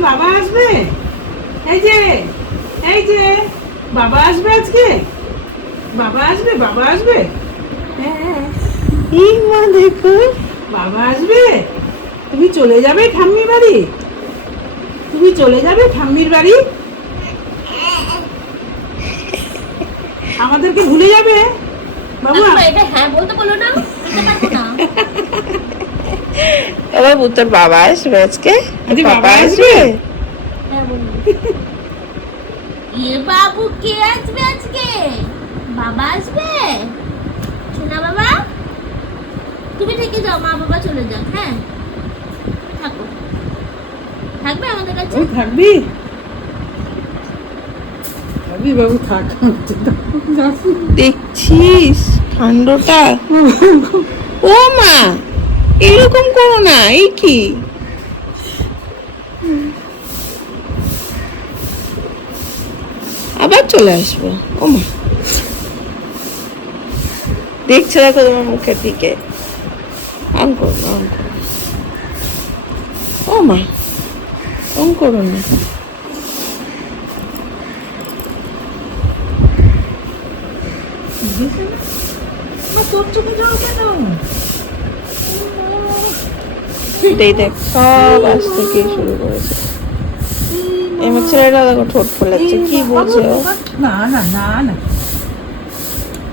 বাবা আসবে? এই যে এই যে বাবা আসবে আজকে? বাবা আসবে বাবা আসবে? হ্যাঁ এই মা দেখো। বাবা আসবে? তুমি চলে যাবে ঠাম্মির বাড়ি? তুমি চলে যাবে ঠাম্মির বাড়ি? আমাদেরকে ভুলে যাবে? বাবা। আচ্ছা, এটা হ্যাঁ বলতে বলো না। না। এবার তোর বাবা আসবে আজকে? আজকে বাবা বাবা আসবে? আসবে? হ্যাঁ বলব এ বাবু কে আসবে আজকে? বাবা আসবে? শোনা বাবা? তুমি থেকে যাও মা বাবা চলে যাক হ্যাঁ? থাকো। থাকবে আমাদের কাছে? থাকবি? থাকবি বাবু থাক। দেখছিস ঠান্ডটা? ও মা! এরকম করো না, এই কি? আবার চলে আসব মা। দেখছ দেখো তোমার মুখের দিকে। অন করো না অন করো না। ও মা অন করো না। তোর চোখে যাও কেন? এই দেখ সব আজ থেকে শুরু করেছে। এবার ছেলেটা দেখো ঠোঁট ফোলাচ্ছে কি বলছে ও? না না না না।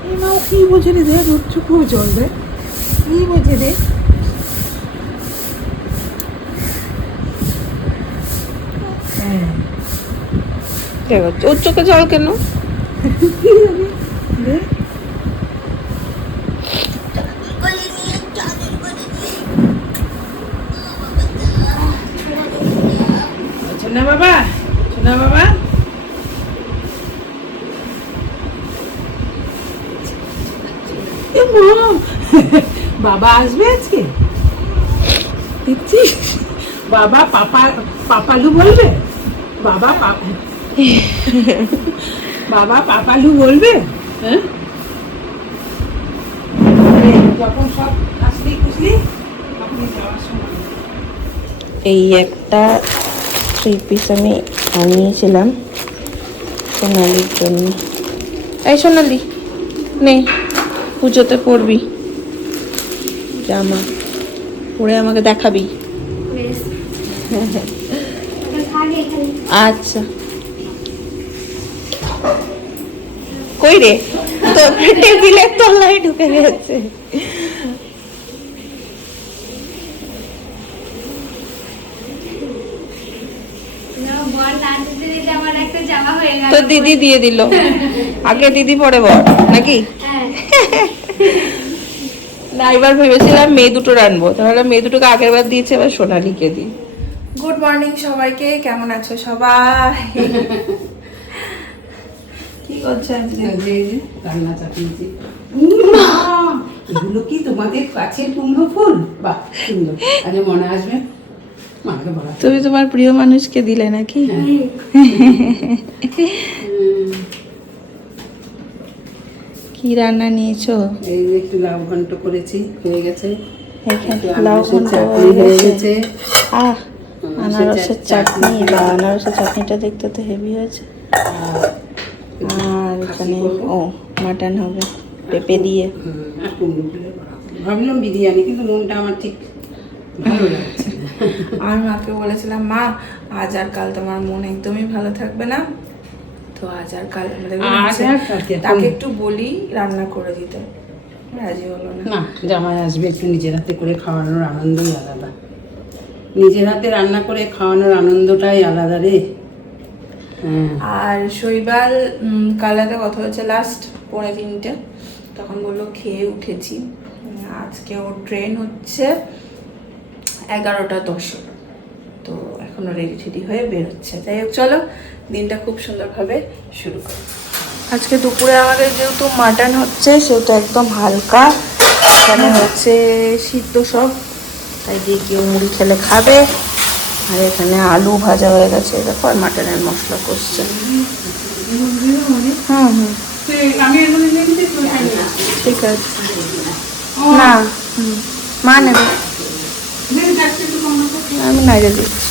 এই মা ও কি বলছে রে? দেখ ওর চোখেও জল রে কি বলছে রে? হ্যাঁ। ওর চোখে জল কেন? রে বাবা আসবে আজকে? দেখছিস বাবা পাপা, পাপালু বলবে? বাবা পা- বাবা পাপালু বলবে? হ্যাঁ? যখন সব এই একটা থ্রি পিস আমি আনিয়েছিলাম সোনালির জন্য। এই সোনালি, নে, পুজোতে পরবি। জামা পরে আমাকে দেখাবি। আচ্ছা। কই রে? তো টেবিলের তলায় ঢুকে গেছে। তো দিদি দিয়ে দিল। আগে দিদি পরে বর নাকি? হ্যাঁ। না এবার ভেবেছিলাম মেয়ে দুটো রানবো। তাহলে মেয়ে দুটোকে আগের বার দিয়েছে এবার সোনালিকে দিই। গুড মর্নিং সবাইকে কেমন আছো সবাই? কি করছে আজকে? রান্না চাপিয়েছি। এগুলো কি তোমাদের কাছের কুমড়ো ফুল? বাহ সুন্দর। আরে মনে আসবে? তুমি তোমার প্রিয় মানুষকে দিলে নাকি? কি রান্না নিয়েছো? এই যে একটু লাউ ঘন্ট করেছি হয়ে গেছে। এখানে লাউ ঘন্ট হয়ে হয়ে গেছে। আহ আনারসের চাটনি। বা আনারসের চাটনিটা দেখতে তো হেভি হয়েছে। আর এখানে ও মাটন হবে পেঁপে দিয়ে। ভাবলাম বিরিয়ানি কিন্তু মনটা আমার ঠিক ভালো লাগছে আমি মাকে বলেছিলাম মা আজ আর কাল তোমার মন একদমই ভালো থাকবে না। তো আজ আর কাল আমাদের তাকে একটু বলি রান্না করে দিতে। রাজি হলো না। না জামাই আসবে একটু নিজের হাতে করে খাওয়ানোর আনন্দই আলাদা। নিজের হাতে রান্না করে খাওয়ানোর আনন্দটাই আলাদা রে। হ্যাঁ। আর শৈবাল উম, কাল একটা কথা হচ্ছে লাস্ট পৌনে তিনটে। তখন বলল খেয়ে উঠেছি। আজকে ওর ট্রেন হচ্ছে এগারোটা দশে। তো এখনও রেডি টেডি হয়ে বেরোচ্ছে। যাই হোক চলো দিনটা খুব সুন্দরভাবে শুরু করি। আজকে দুপুরে আমাদের যেহেতু মাটন হচ্ছে, সেহেতু একদম হালকা। এখানে হচ্ছে সিদ্ধ সব, তাই দিয়ে কেউ মুড়ি খেলে খাবে। আর এখানে আলু ভাজা হয়ে গেছে দেখো, আর মাটনের মশলা কষছে। হুম হুম। ঠিক আছে। না। আমি নাইরে দিচ্ছি।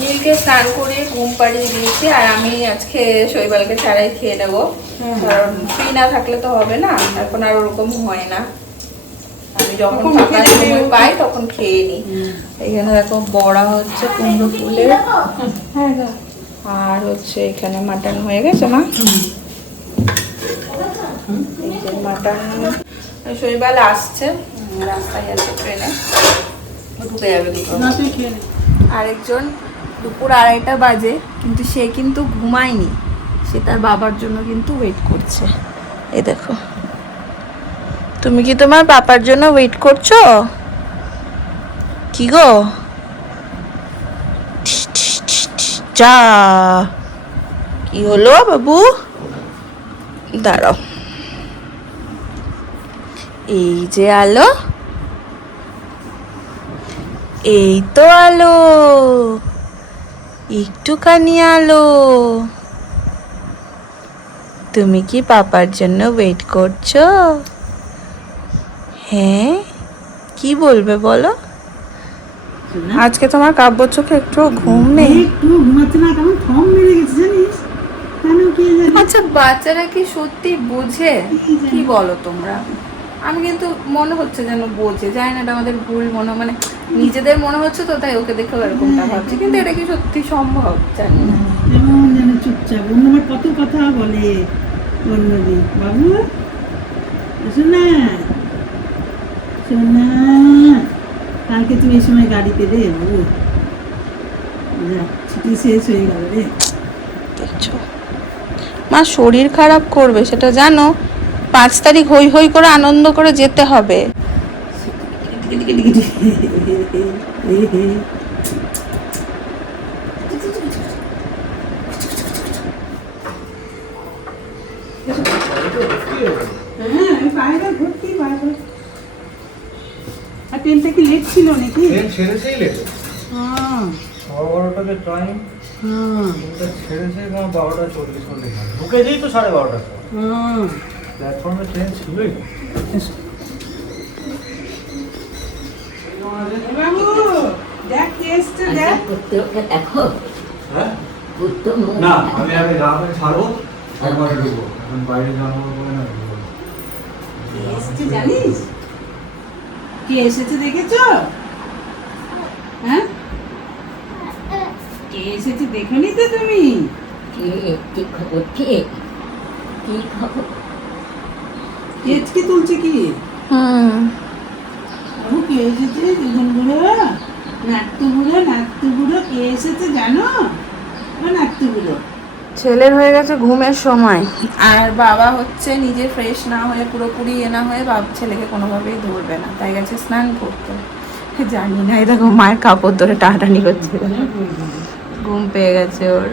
নীলকে স্নান করে ঘুম পাড়িয়ে দিয়েছি আর আমি আজকে শৈবালকে ছাড়াই খেয়ে নেব। কারণ ফ্রি না থাকলে তো হবে না এখন আর ওরকম হয় না। আর হচ্ছে এখানে মাটন হয়ে গেছে না? এই যে মাটন শৈবাল আসছে রাস্তায় আছে ট্রেনে। ঢুকে যাবে। আরেকজন দুপুর আড়াইটা বাজে কিন্তু সে কিন্তু ঘুমায়নি। সে তার বাবার জন্য কিন্তু ওয়েট করছে। এ দেখো। তুমি কি তোমার পাপার জন্য ওয়েট করছ? কি গো? যা। কি হলো বাবু? দাঁড়াও। এই যে আলো এই তো আলো একটুখানি আলো। তুমি কি পাপার জন্য ওয়েট করছ? হ্যাঁ কি বলবে বলো? আজকে তোমার কাব্য চোখে একটু ঘুম নেই। আচ্ছা বাচ্চারা কি সত্যি বুঝে? কি বলো তোমরা? আমি কিন্তু মনে হচ্ছে যেন বোঝে জানি না এটা আমাদের ভুল মনে মানে নিজেদের মনে হচ্ছে তো তাই ওকে দেখেও এরকমটা ভাবছি কিন্তু এটা কি সত্যি সম্ভব? জানি না। এমন যেন চুপচাপ অন্য আমার কত কথা বলে অন্যদিন বাবু শোনা শোনা কালকে তুমি এই সময় গাড়িতে রে বাবু। ছুটি শেষ হয়ে গেল রে। মা শরীর খারাপ করবে সেটা জানো? পাঁচ তারিখ হই হই করে আনন্দ করে যেতে হবে। হ্যাঁ ট্রেনটা কি লেট ছিল নাকি? ট্রেন ছেড়েছেই লেটে হ্যাঁ। টাইম হ্যাঁ। ছেড়েছে বারোটা চল্লিশ মিনিট। ঢুকেছেই তো সাড়ে বারোটা হ্যাঁ। প্ল্যাটফর্মে ট্রেন ছিলই না দেখ দেখ। হ্যাঁ? না আমি আগে গ্রামে ছাড়বো একবারে ঢুকবো। এখন বাইরে যাব বলে না। না। জানিস? কে এসেছে দেখেছ? হ্যাঁ? কে এসেছে দেখোনি তো তুমি? কে কি খবর? কি? কি খবর? কেচকি তুলছে কি? হুম। বাবু কে এসেছে? দুজন বুড়ো নাট্টু বুড়ো নাট্টু বুড়ো কে এসেছে জানো? ও নাট্টু বুড়ো। ছেলের হয়ে গেছে ঘুমের সময়। আর বাবা হচ্ছে নিজে ফ্রেশ না হয়ে পুরোপুরি এ না হয়ে বাবা ছেলেকে কোনোভাবেই ধরবে না। তাই গেছে স্নান করতে। জানি না এই দেখো মায়ের কাপড় ধরে টাটানি করছে। ঘুম পেয়ে গেছে ওর।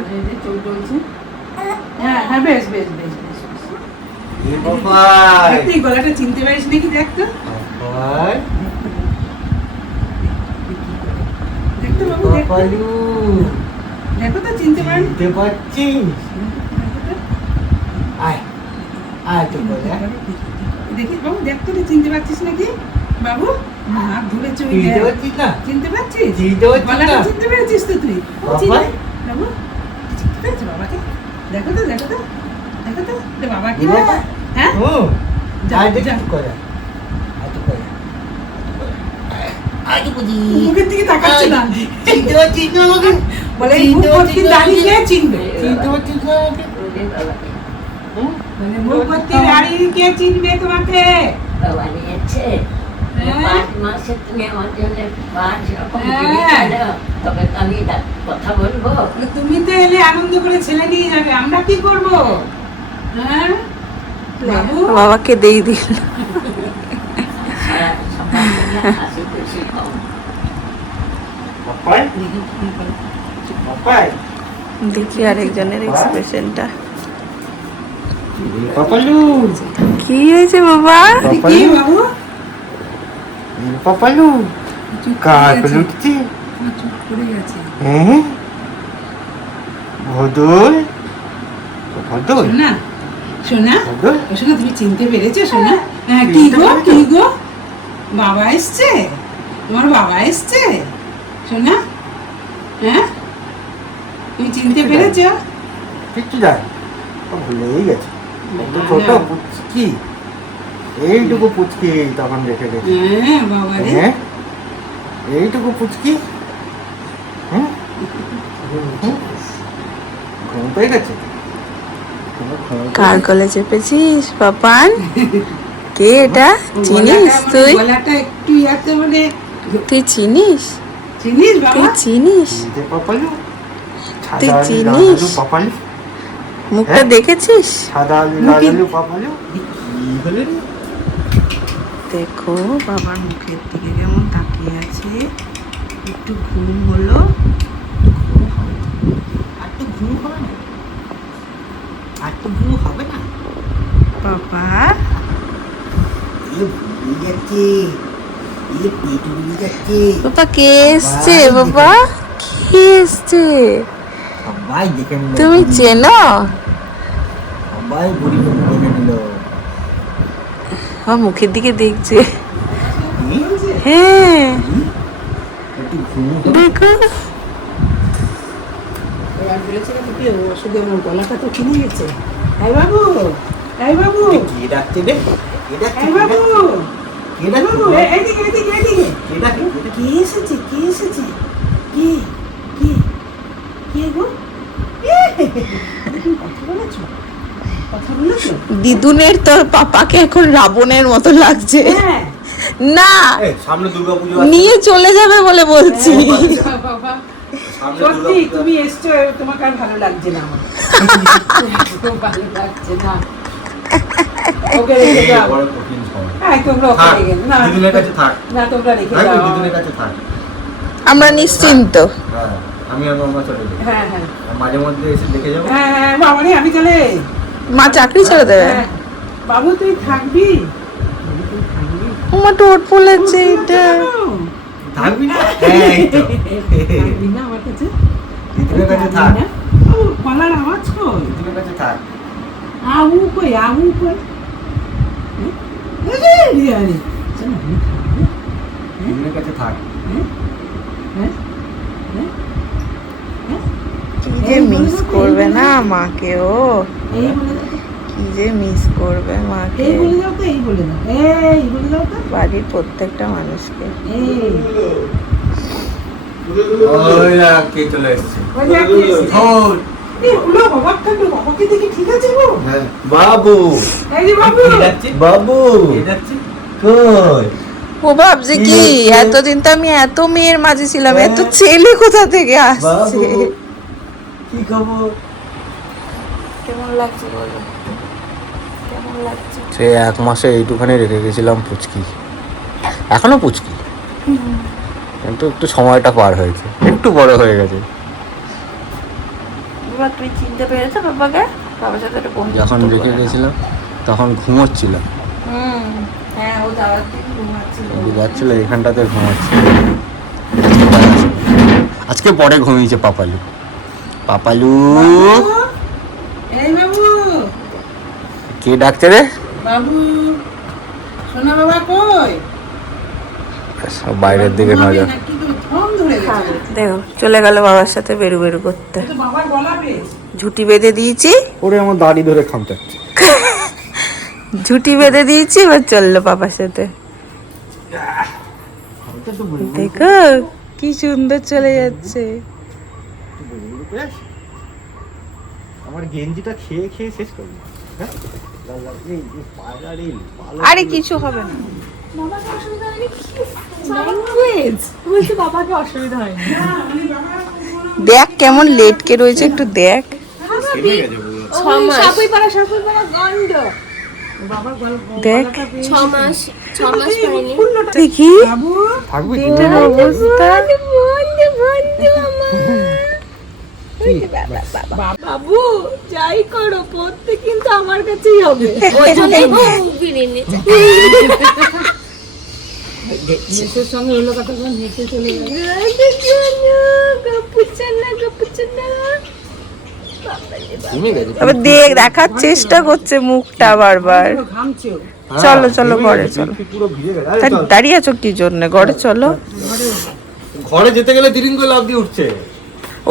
হ্যাঁ হ্যাঁ বেশ বেশ বেশ বেশ বেশ। এ বাবাই দেখ তুই গলাটা চিনতে পারিস নাকি দেখ তো দেখ তো চিনতে পারছিস আয় আয় তো বলে দেখি বাবু দেখ তো চিনতে পারছিস নাকি? বাবু হাত ধরেছে ওই চিনতে পারছিস না? চিনতে পারছিস? গলাটা চিনতে পেরেছিস তো তুই? বাবা? দেখো তো দেখো তো দেখো তো বাবা কি বাবা? হ্যাঁ? দেখি করে। মুখের দিকে তাকাচ্ছে না। চিনতে না আমাকে। বলে চিনতে চিনবে? চিনতে না আমাকে? মানে কে চিনবে তোমাকে? বাবা হ্যাঁ। পাঁচ মাসে তুমি আমার জন্য পাঁচ রকম হ্যাঁ। তবে তো আমি কথা বলব। তুমি তো এলে আনন্দ করে ছেলে নিয়ে যাবে আমরা কি করব? হ্যাঁ? বাবাকে দেই দিল। দেখি আরেকজনের এক্সপ্রেশনটা কি হয়েছে বাবা? কি বাবু? পাপালু চুপ করে গেছে। হ্যাঁ ভদল? ভদল? শোনা ভদল ও শোনা তুমি চিনতে পেরেছ শোনা হ্যাঁ কি গো কি গো? বাবা এসছে? তোমার বাবা এসছে? শোনা হ্যাঁ? তুমি চিনতে পেরেছ? কিচ্ছু যায় ভুলেই গেছে। ছোট পুচকি। এইটুকু পুচকি তখন রেখে গেছে। হ্যাঁ হ্যাঁ? এইটুকু পুচকি? হুম? হুম? ঘুম পেয়ে গেছে? কার গলে চেপেছিস পাপান? কে এটা? চিনিস তুই? গলাটা একটু ইয়াতে মানে তুই চিনিস? চিনিস তুই চিনিস? পাপালু? তুই চিনিস? পাপালু? মুখটা হ্যাঁ? দেখেছিস? দেখো। বাবার মুখের দিকে কেমন তাকিয়ে আছে? একটু ঘুম হলো আর তো ঘুম হবে না ঘুম হবে না বাবা এ ভুলে যাচ্ছে এ পেট ভুলে যাচ্ছে বাবা কে এসছে বাবা কে এসছে সবাই দেখে তুমি চেনো সবাই বুড়ি বুড়ি দেখে নিল আমার মুখের দিকে দেখছে হ্যাঁ দেখো এবার বলেছে কি ওষুধের গলাটা তো কিনে গেছে এই বাবু এই বাবু। কে ডাকছে রে? কে ডাকছে এই বাবু। কে ডাকছে? এদিকে এদিকে এদিকে। কে ডাকছে? কে এসেছে কে এসেছে? কে কে কে গো? কথা বলেছ? দিদুনের তোর পাপাকে এখন রাবণের মতো লাগছে। হ্যাঁ। না সামনে দুর্গাপুজো নিয়ে চলে যাবে বলে বলছি। সত্যি তুমি এসছো তোমাকে আর ভালো লাগছে না আমার। হ্যাঁ আমরা নিশ্চিন্ত। হ্যাঁ আমি হ্যাঁ হ্যাঁ মাঝে মধ্যে এসে দেখে যাব হ্যাঁ হ্যাঁ বাবা রে আমি চলে মা চাকরি ছেড়ে দেবে? হ্যাঁ। বাবু তুই থাকবি আমার টোট ফুলেছে এটা। থাকবি না? এই থাকবি না আমার কাছে? দিদুনের কাছে থাক। গলার আওয়াজ কই? দিদুনের কাছে থাক। আউ কই আউ কই? হ্যাঁ? আরে রে আরে চল না, আমি থাকব। দিদুনের কাছে থাক। হ্যাঁ? হ্যাঁ? হ্যাঁ? হ্যাঁ? কি যে মিস করবে না মাকে ও। কি যে মিস করবে মাকে এই বলে দাও তো এই বলে দাও। এই বলে দাও তো। বাড়ির প্রত্যেকটা মানুষকে। এই। ওই চলে এসেছে? ওই হ্যাঁ বাবু। বাবু। বাবু। কই? ও ভাবছে কি এতদিন তো আমি এত মেয়ের মাঝে ছিলাম এত ছেলে কোথা থেকে আসছে? কি খবর? কেমন লাগছে বলো? কেমন লাগছে? সে এক মাসে এইটুখানি রেখে গেছিলাম পুচকি। এখনও পুচকি? কিন্তু একটু সময়টা পার হয়েছে। একটু বড় হয়ে গেছে। বাবা তুই চিনতে পেরেছ বাবাকে? বাবার সাথে একটা বন্ধু যখন রেখে গেছিলাম তখন ঘুমোচ্ছিলাম হুম হ্যাঁ ও ঘুমাচ্ছিল। এখানটাতে ঘুমাচ্ছিল আজকে পরে ঘুমিয়েছে পাপালু। পাপালু এই বাবু। কে ডাকছে রে? বাবু সোনা বাবা কই? সব বাইরের দিকে নজর। দেখো চলে গেল বাবার সাথে বেরু বেরু করতে। ঝুটি বেঁধে দিয়েছি। ওরে আমার দাড়ি ধরে খামচাচ্ছে ঝুটি বেঁধে দিয়েছি এবার চলল বাবার সাথে। দেখো কি সুন্দর চলে যাচ্ছে। আমার গেঞ্জিটা খেয়ে খেয়ে শেষ করবি হ্যাঁ? আরে কিছু হবে না। বাবাকে অসুবিধা হয়নি? ল্যাঙ্গুয়েজ বলছে বাবাকে অসুবিধা হয়নি। দেখ কেমন লেটকে রয়েছে একটু দেখ। দেখ। অবস্থা। বাবু যাই করো পড়তে কিন্তু আমার কাছেই হবে। ওই জন্যই ও মুখ ফিরিয়ে নিয়েছে মেসের সঙ্গে হলো কথা বল হেঁটে চলে গেল। গপুচনা গপুচনা ঘুমিয়ে গেছে তবে দেখ দেখার চেষ্টা করছে মুখটা বারবার। চলো চলো ঘরে চলো। দাঁড়িয়ে আছো কি জন্য? ঘরে চলো। ঘরে যেতে গেলে তিরিং করে লাভ দিয়ে উঠছে।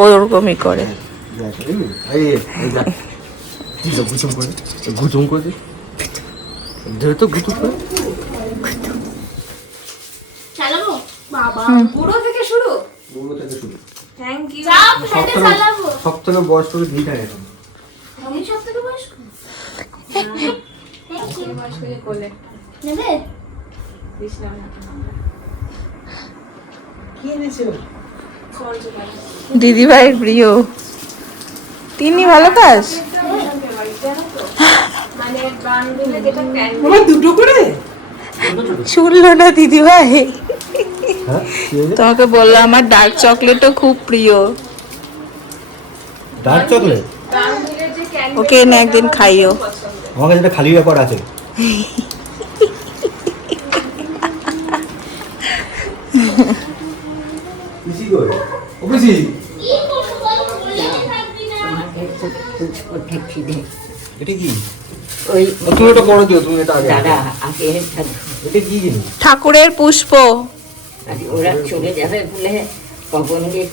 ও ওরকমই করে। এই এই দেখ। তুই তো গুছুম করে। বাবা থেকে শুরু? থ্যাংক ইউ সব থেকে বয়স করে দিই এখন আমি সব থেকে বয়স্ক নেবে? দিদিভাইয়ের প্রিয়। তিনি ভালো কাজ? মানে দুটো করে? শুনলো না দিদিভাই। হ্যাঁ তোমাকে বলল আমার ডার্ক চকলেটও খুব প্রিয়। ডার্ক চকলেট ওকে এনে একদিন খাইও। আমার কাছে খালি ব্যাপার আছে। এটা কি? ওই তুমি এটা করো দিও তুমি এটা আগে দাদা আগে এটা এটা কি জিনিস? ঠাকুরের পুষ্প। ওরা চলে যাবে বলে কখন গিয়ে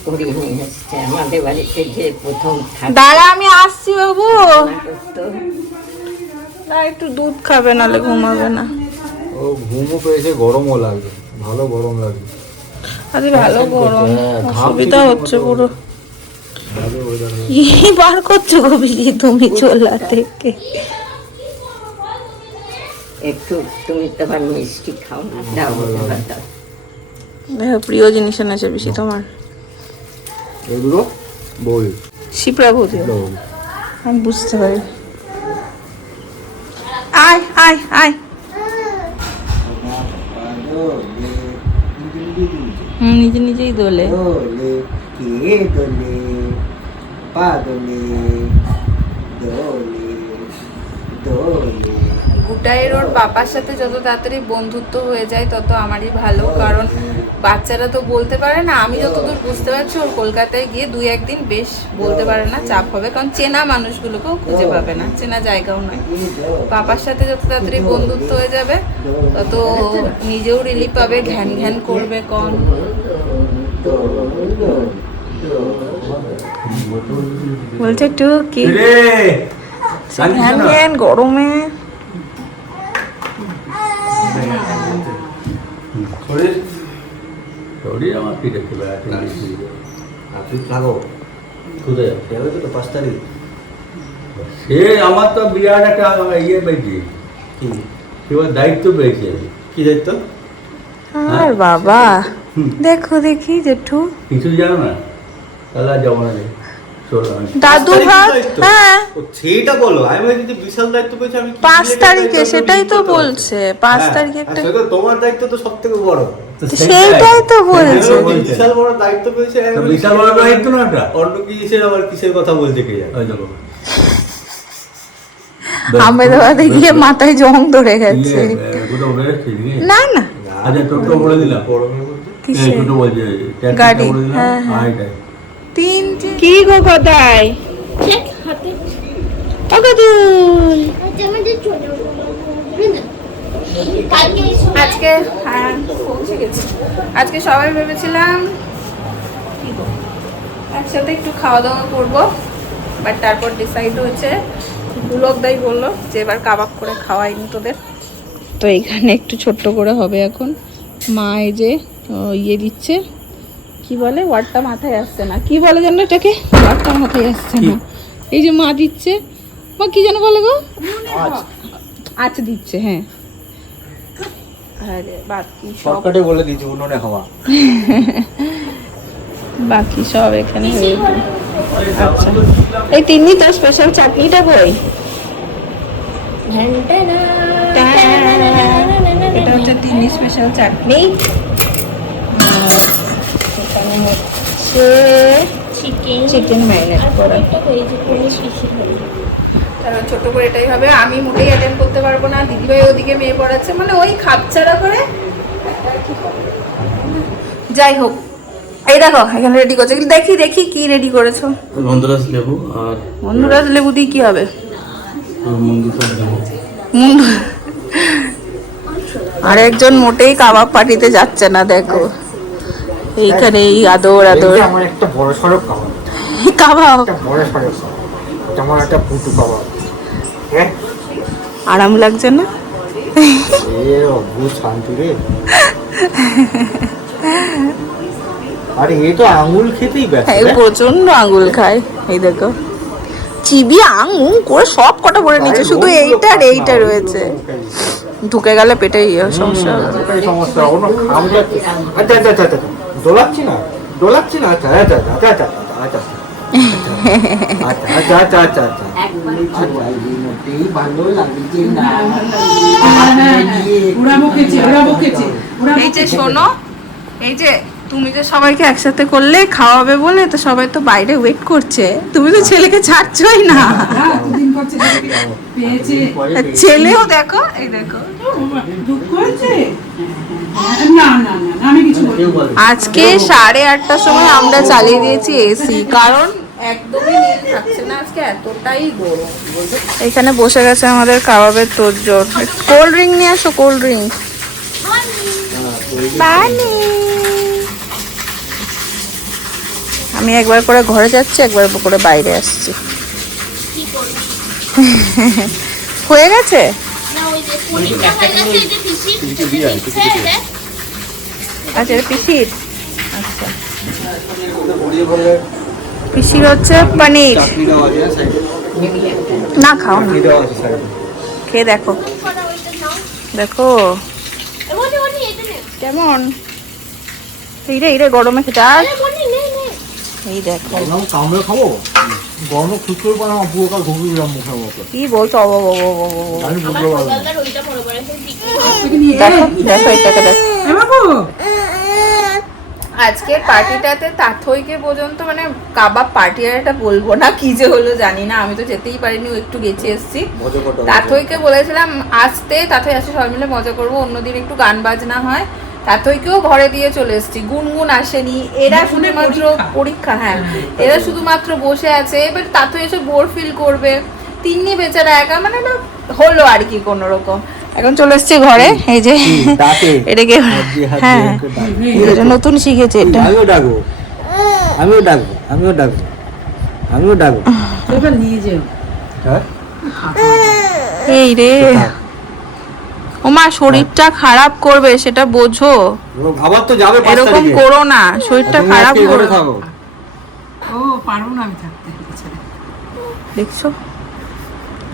এসছে আমাদের বাড়িতে যে প্রথম দাঁড়া আমি আসছি বাবু। না একটু দুধ খাবে নালে ঘুমাবে না। ও ঘুমও পেয়েছে গরমও লাগছে ভালো গরম লাগছে আরে ভালো গরম। হ্যাঁ, অসুবিধা হচ্ছে। পুরো। কি বার করছ কবিজি তুমি চোলা থেকে? একটু তুমি তো মিষ্টি খাও না দাও এবার দাও। দেখো প্রিয় জিনিস এনেছে বেশি তোমার? এগুলো? বই। শিপ্রাভূতি এগুলো আমি বুঝতে পারি। আয় আয় আয়। নিজে নিজেই দোলে। দোলে কে দোলে? পা দোলে দোলে দোলে। গুটাইয়ের ওর বাবার সাথে যত তাড়াতাড়ি বন্ধুত্ব হয়ে যায় তত আমারই ভালো। কারণ বাচ্চারা তো বলতে পারে না আমি যতদূর বুঝতে পারছি ওর কলকাতায় গিয়ে দুই একদিন বেশ বলতে পারে না চাপ হবে। কারণ চেনা মানুষগুলোকেও খুঁজে পাবে না চেনা জায়গাও নয়। বাবার সাথে যত তাড়াতাড়ি বন্ধুত্ব হয়ে যাবে তত নিজেও রিলিফ পাবে ঘ্যান ঘ্যান করবে কম। বলছে একটু কি? ঘ্যান ঘ্যান গরমে। শরীর? আমার কি দেখতে বেড়াচ্ছে আপনি থাকো কোথায়? যাবে তো পাঁচ তারিখ। সে আমার তো বিরাট একটা ইয়ে পেয়েছি। কি? এবার দায়িত্ব পেয়েছে। কি দায়িত্ব? আর বাবা দেখো দেখি জেঠু। কিছু জানো না? তাহলে আর যাব না দাদু ভাত হ্যাঁ। ও বলো আমি ভাবছি বিশাল দায়িত্ব পেয়েছে আমি পাঁচ তারিখে সেটাই তো বলছে পাঁচ হ্যাঁ, তারিখে একটা তোমার দায়িত্ব তো সব থেকে বড় তো তো বলছে। বিশাল বড় দায়িত্ব পেয়েছে আমি তো ভাবছি বিশাল বড় দায়িত্ব না ওটা অন্য কিসের আবার কিসের কথা বলতে কে জানে? আহমেদাবাদে গিয়ে মাথায় জং ধরে গেছে। ইয়ে, নাকি? না না। আচ্ছা টোটো বলে দিলাম। কিসে টোটো বলছে গাড়ি, হ্যাঁ, হ্যাঁ। তিনটে। কি গো অগদুল। আচ্ছা আজকে হ্যাঁ পৌঁছে গেছি। আজকে সবাই ভেবেছিলাম একসাথে একটু খাওয়া দাওয়া করব বাট তারপর ডিসাইড হয়েছে পুলকদাই বলল যে এবার কাবাব করে খাওয়াইনি তোদের। তো এখানে একটু ছোট্ট করে হবে এখন। মা এই যে ইয়ে দিচ্ছে কি বলে? ওয়ার্ডটা মাথায় আসছে না। কি বলে যেন এটাকে? ওয়ার্ডটা মাথায় আসছে না। এই যে মা দিচ্ছে। মা কি যেন বলে গো? আচ্ছা দিচ্ছে হ্যাঁ। আরে বাকি সব শর্টকাটে বলে দিয়েছি উনুনে খাওয়া বাকি সব এখানে হয়ে আচ্ছা। এই তিন্নি তোর স্পেশাল চাটনিটা বই এটা হচ্ছে তিন্নি স্পেশাল চাটনি আর এখানে হচ্ছে চিকেন ম্যারিনেট করা। কারণ ছোট করে এটাই হবে। আমি মোটেই অ্যাটেন্ড করতে পারব না। দিদিভাই ওদিকে মেয়ে পড়াচ্ছে। মানে ওই খাপছাড়া করে যাই হোক। এই দেখো এখানে রেডি করছে। দেখি দেখি কি রেডি করেছ। গন্ধরাজ লেবু আর বন্ধুরাজ লেবু দিয়ে কি হবে? আরেকজন মোটেই কাবাব পার্টিতে যাচ্ছে না দেখো। এইখানে এই আদর আদর। আমার একটা বড় সড়ক খাওয়া কাবাব? একটা বড় সড়ে যেমন একটা পুটু কাবাব। হ্যাঁ আরাম লাগছে না? এ অদ্ভুত শান্তি রে। আরে এ তো আঙুল খেতেই ব্যস্ত হ্যাঁ প্রচণ্ড আঙুল খায়। এই দেখো। চিবি আঙুল করে সব কটা করে নিচ্ছে শুধু এইটা আর এইটা রয়েছে। ঢুকে গেলে পেটে ইয়ে সমস্যা। সমস্যা। আচ্ছা আচ্ছা আচ্ছা আচ্ছা দোলাচ্ছি না দোলাচ্ছি না আচ্ছা আচ্ছা আচ্ছা আচ্ছা আচ্ছা আচ্ছা আচ্ছা আচ্ছা আচ্ছা আচ্ছা ভালো লাগছে না এই যে শোনো এই যে তুমি যে সবাইকে একসাথে করলে খাওয়াবে বলে তো সবাই তো বাইরে ওয়েট করছে তুমি তো ছেলেকে ছাড়ছই না ছেলেও দেখো এই দেখো আজকে সাড়ে আটটার সময় আমরা চালিয়ে দিয়েছি এসি কারণ একদমই নীল থাকছে না আজকে এতটাই গরম এখানে বসে গেছে আমাদের কাবাবের তোরজোর। কোল্ড ড্রিঙ্ক নিয়ে আসো কোল্ড ড্রিঙ্ক। আমি একবার করে ঘরে যাচ্ছি একবার করে বাইরে আসছি। হয়ে গেছে? আচ্ছা পিসির? আচ্ছা। পিসির হচ্ছে পনির। না খাও খেয়ে দেখো। দেখো। কেমন? সেই রে এই রে গরমে খেতে আর এই দেখো। খাব? গরম খুচুর দিলাম মুখের মতো কি বলছো অব অব অব অব অব। আমি বুঝতে ঠিক দেখো দেখো এটাকে দেখো আজকের পার্টিটাতে তাথইকে পর্যন্ত মানে কাবাব পার্টি আর এটা বলব না কি যে হলো জানি না আমি তো যেতেই পারিনি ও একটু গেছে এসছি। তাথইকে বলেছিলাম আসতে তাথই আসে সবাই মিলে মজা করব অন্যদিন একটু গান বাজনা হয়। তাথইকেও ঘরে দিয়ে চলে এসেছি। গুনগুন আসেনি। এরা শুধুমাত্র পরীক্ষা? হ্যাঁ। এরা শুধুমাত্র বসে আছে। এবার তাথই এসে বোর ফিল করবে। তিন্নি বেচারা একা মানে না হলো আর কি কোনো রকম এখন চলে এসছি ঘরে এই যে এটাকে হ্যাঁ। এটা নতুন শিখেছে এটা। আমিও ডাকবো। আমিও ডাকবো আমিও ডাকবো। আমিও ডাকবো। এবার নিয়ে যেও হ্যাঁ? এই রে। ওমা শরীরটা খারাপ করবে সেটা বোঝো। আবার তো যাবে পাঁচ এরকম। করো না শরীরটা খারাপ করে। থাকো। ও পারব না আমি থাকতে দেখছ?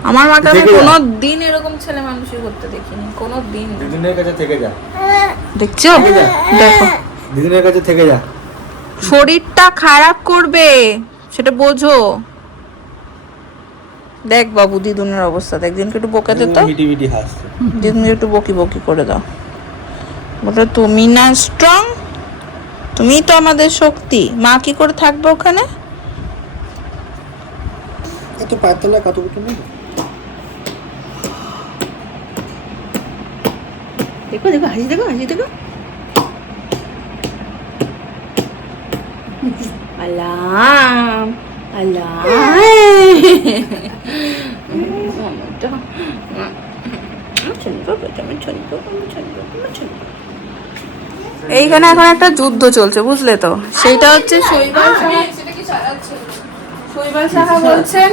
আমার মাকে আমি থেকে কোনো দিন এরকম ছেলে মানুষই করতে দেখিনি কোনো দিন। দিদিনের কাছে থেকে যা। দেখছ? দেখো। দিদিনের কাছে থেকে যা। শরীরটা খারাপ করবে সেটা বোঝো। দেখ বাবু দিদুনের অবস্থা দেখ দিনকে একটু বকে দে তো। দিদুনকে একটু বকি বকি করে দাও। বলো তুমি না স্ট্রং তুমি তো আমাদের শক্তি। মা কি করে থাকবে ওখানে? এত পাতলা কত কত দেখো দেখো হাসি দেখো হাসি দেখো। আলাম এইখানে এখন একটা যুদ্ধ চলছে বুঝলে তো? সেইটা হচ্ছে শৈবাল শৈবাল সাহা বলছেন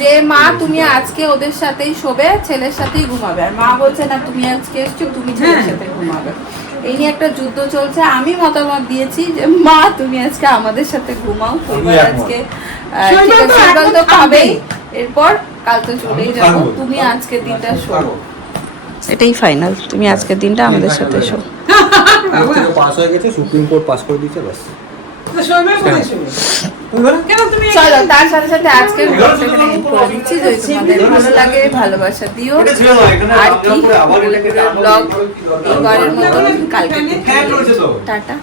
যে মা তুমি আজকে ওদের সাথেই শোবে ছেলের সাথেই ঘুমাবে। আর মা বলছে না তুমি আজকে এসছো তুমি ছেলের সাথে ঘুমাবে। এই নিয়ে একটা যুদ্ধ চলছে। আমি মতামত দিয়েছি যে মা তুমি আজকে আমাদের সাথে ঘুমাও শৈবাল আজকে আহ, ঠিক আছে তো তো পাবেই। এরপর কাল তো চলেই যাব। তুমি আজকের দিনটা শো এটাই ফাইনাল তুমি আজকের দিনটা আমাদের সাথে শো। পাস হয়ে গেছে সুপ্রিম কোর্ট পাস করে দিয়েছে ব্যাস। চলো তার সাথে সাথে আজকে করে দিচ্ছি যদি তোমাদের ভালো লাগে ভালোবাসা দিও। আর কি ব্লগ ঘরের মতন কালকে টাটা।